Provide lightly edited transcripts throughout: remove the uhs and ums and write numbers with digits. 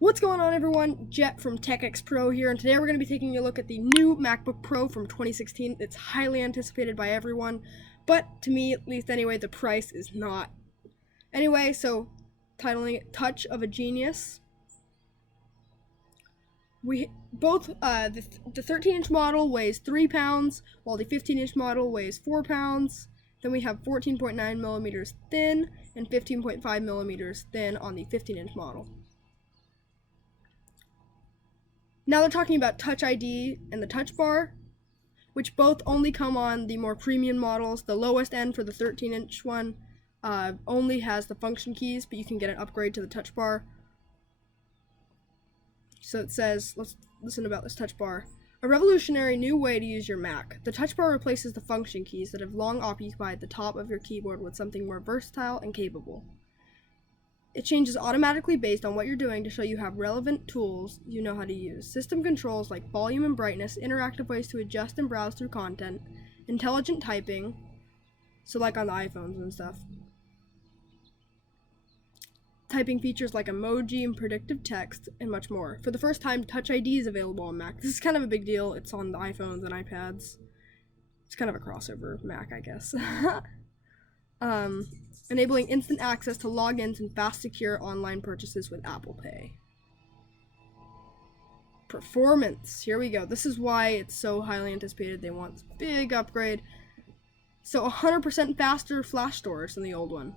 What's going on, everyone? Jet from TechX Pro here, and today we're going to be taking a look at the new MacBook Pro from 2016. It's highly anticipated by everyone, but to me, at least anyway, the price is not. Anyway, so titling it Touch of a Genius. The 13-inch model weighs 3 pounds, while the 15-inch model weighs 4 pounds. Then we have 14.9 millimeters thin and 15.5 millimeters thin on the 15-inch model. Now they're talking about Touch ID and the Touch Bar, which both only come on the more premium models. The lowest end for the 13-inch one only has the function keys, but you can get an upgrade to the Touch Bar. So it says, let's listen about this Touch Bar. A revolutionary new way to use your Mac. The Touch Bar replaces the function keys that have long occupied the top of your keyboard with something more versatile and capable. It changes automatically based on what you're doing to show you have relevant tools you know how to use. System controls like volume and brightness, interactive ways to adjust and browse through content, intelligent typing, so like on the iPhones and stuff. Typing features like emoji and predictive text, and much more. For the first time, Touch ID is available on Mac. This is kind of a big deal. It's on the iPhones and iPads. It's kind of a crossover Mac, I guess. Enabling instant access to logins and fast, secure online purchases with Apple Pay. Performance. Here we go. This is why it's so highly anticipated. They want this big upgrade. So 100% faster flash storage than the old one.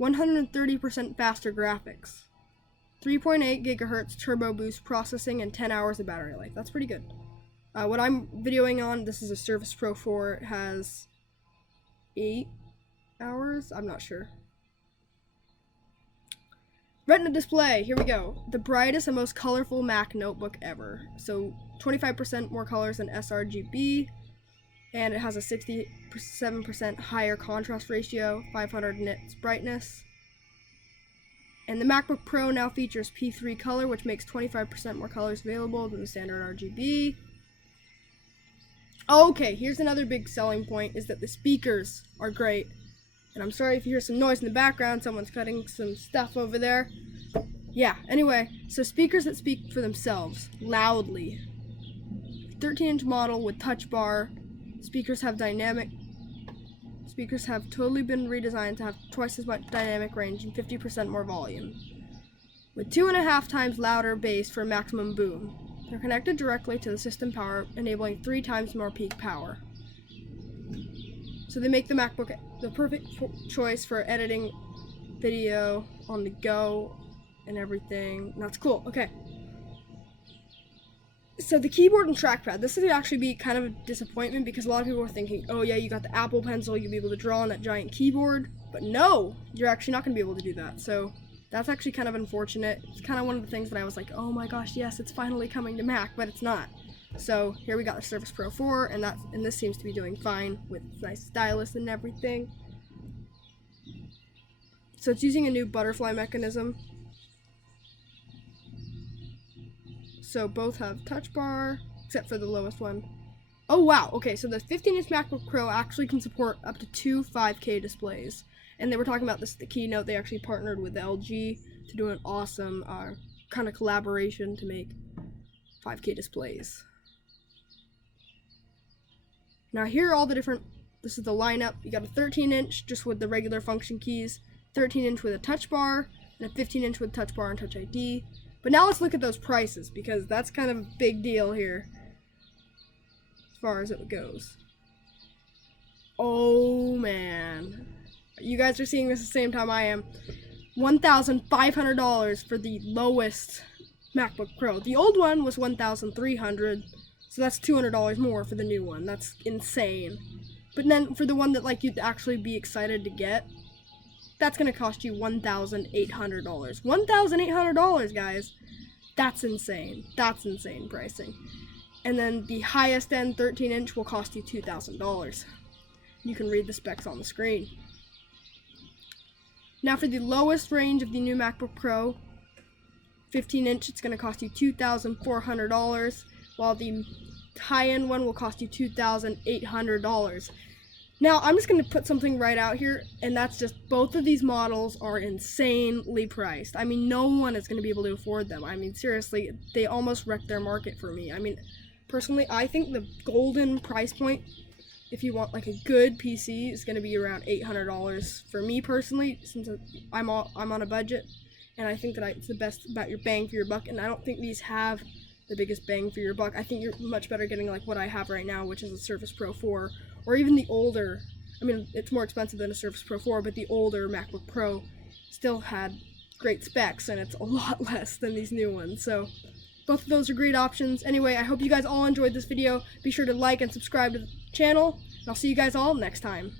130% faster graphics. 3.8 gigahertz turbo boost processing and 10 hours of battery life. That's pretty good. What I'm videoing on, this is a Surface Pro 4. It has 8 hours? I'm not sure. Retina display, here we go. The brightest and most colorful Mac notebook ever. So 25% more colors than sRGB, and it has a 67% higher contrast ratio, 500 nits brightness. And the MacBook Pro now features P3 color, which makes 25% more colors available than the standard RGB. Okay, here's another big selling point, is that the speakers are great. And I'm sorry if you hear some noise in the background, someone's cutting some stuff over there. Yeah, anyway, so speakers that speak for themselves, loudly. 13-inch model with Touch Bar. Speakers have totally been redesigned to have twice as much dynamic range and 50% more volume. With 2.5 times louder bass for maximum boom. They're connected directly to the system power, enabling 3 times more peak power. So they make the MacBook the perfect choice for editing video on the go and everything. And that's cool. Okay. So the keyboard and trackpad, this would actually be kind of a disappointment because a lot of people are thinking, oh yeah, you got the Apple Pencil, you'll be able to draw on that giant keyboard. But no, you're actually not going to be able to do that. So that's actually kind of unfortunate. It's kind of one of the things that I was like, oh my gosh, yes, it's finally coming to Mac, but it's not. So here we got the Surface Pro 4, and this seems to be doing fine with nice stylus and everything. So it's using a new butterfly mechanism. So both have Touch Bar, except for the lowest one. Oh wow, okay, so the 15-inch MacBook Pro actually can support up to 2 5K displays. And they were talking about this at the keynote. They actually partnered with LG to do an awesome kind of collaboration to make 5K displays. Now here are all the different, this is the lineup. You got a 13-inch just with the regular function keys, 13-inch with a Touch Bar, and a 15-inch with Touch Bar and Touch ID. But now let's look at those prices, because that's kind of a big deal here as far as it goes. Oh man. You guys are seeing this at the same time I am. $1,500 for the lowest MacBook Pro. The old one was $1,300. So that's $200 more for the new one. That's insane. But then for the one that like you'd actually be excited to get, that's gonna cost you $1,800. $1,800, guys. That's insane. That's insane pricing. And then the highest end 13-inch will cost you $2,000. You can read the specs on the screen. Now for the lowest range of the new MacBook Pro, 15-inch, it's gonna cost you $2,400, while the high-end one will cost you $2,800. Now, I'm just going to put something right out here, and that's just both of these models are insanely priced. I mean, no one is going to be able to afford them. I mean, seriously, they almost wrecked their market for me. I mean, personally, I think the golden price point, if you want like a good PC, is going to be around $800 for me personally, since I'm on a budget, and I think that it's the best about your bang for your buck, and I don't think these have the biggest bang for your buck. I think you're much better getting like what I have right now, which is a Surface Pro 4, or even the older, I mean, it's more expensive than a Surface Pro 4, but the older MacBook Pro still had great specs, and it's a lot less than these new ones. So both of those are great options. Anyway, I hope you guys all enjoyed this video. Be sure to like and subscribe to the channel, and I'll see you guys all next time.